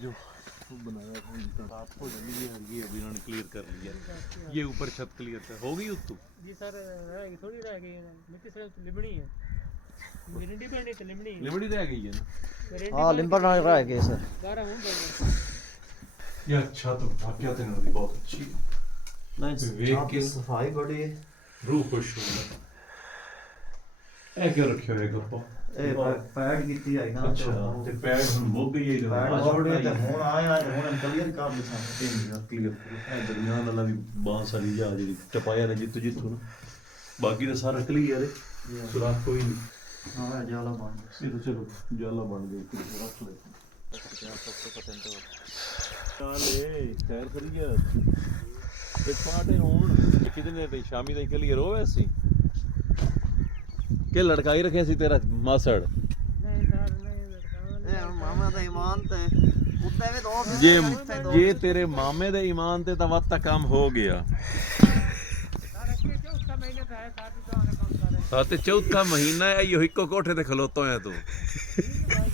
जो बनाया था इनका साफ हो जाएगी। ये अभी इन्होंने क्लियर कर लिया। ये ऊपर छत क्लियर था, हो गई उत्तू जी सर, रहेगी थोड़ी रह गई है, मिट्टी से तो लिबड़ी है, गारंटी बननी तो लिबड़ी है, लिबड़ी रह गई है ना। हाँ लिंबर ना रह गए सर। 12 हों गए ये छत वाकई तो इन्होंने बहुत अच्छी है। नहीं वेख के सफाई बड़ी है, रूह खुश हो गया। ਇਹ ਕਿਉਂ ਰੱਖਿਆ ਹੋਇਆ ਗੱਪਾ ਇਹ ਪੈਡ ਕੀਤੀ ਆਈ ਨਾ। ਅੱਛਾ ਤੇ ਪੈਡ ਹੁਣ ਮੁੱਕ ਗਈ ਹੈ ਪੈਡ ਛੋੜੇ ਤੇ ਹੁਣ ਆਇਆ ਤੇ ਹੁਣ ਕਲੀਅਰ ਕਰ ਦੇ ਸਾਹਮਣੇ। ਕਲੀਅਰ ਇਹ ਦਰਮਿਆਨ ਵਾਲਾ ਵੀ ਬਾਂਸ ਵਾਲੀ ਜਾ ਜਿਹੜੀ ਟਪਾਇਆ ਨੇ ਜਿੱਥੋਂ ਜਿੱਥੋਂ ਨਾ, ਬਾਕੀ ਤਾਂ ਸਾਰਾ ਕਲੀਅਰ ਹੈ, ਸੁਰਾਖ ਕੋਈ ਨਹੀਂ। ਹਾਂ ਜਾਲਾ ਬਣ ਗਿਆ। ਇਹ ਤਾਂ ਚਲੋ ਜਾਲਾ ਬਣ ਗਿਆ, ਇੱਕ ਰੱਖ ਲੈ ਚਾਲੇ ਖੈਰ ਕਰੀਏ ਤੇ ਪਾਟੇ ਹੁਣ ਕਿਤੇ ਨੇ ਤੇ ਸ਼ਾਮੀ ਦਾ ਕਲੀਅਰ ਹੋਵੇ ਸੀ ਕਿ ਲੜਕਾਈ ਰੱਖਿਆ ਸੀ ਤੇਰਾ ਮਾਸੜ। नहीं सर नहीं लड़का ਇਹ ਮਾਮਾ ਦਾ ਇਮਾਨ ਤੇ ਉੱਤੇ ਵੀ ਦੋ ਜੇ ਤੇਰੇ ਮਾਮੇ ਦੇ ਈਮਾਨ ਤੇ ਤਾਂ ਵੱਧ ਤਾਂ ਕੰਮ ਹੋ ਗਿਆ। सर अच्छे उसका महीने का है, साथ ही तो आने काम कर रहे ਹਾਂ ਤੇ ਚੌਥਾ ਮਹੀਨਾ ਹੈ, ਇਹੋ ਇੱਕੋ ਕੋਠੇ ਤੇ ਖਲੋਤਾ ਹੋਇਆ ਤੂੰ। हैं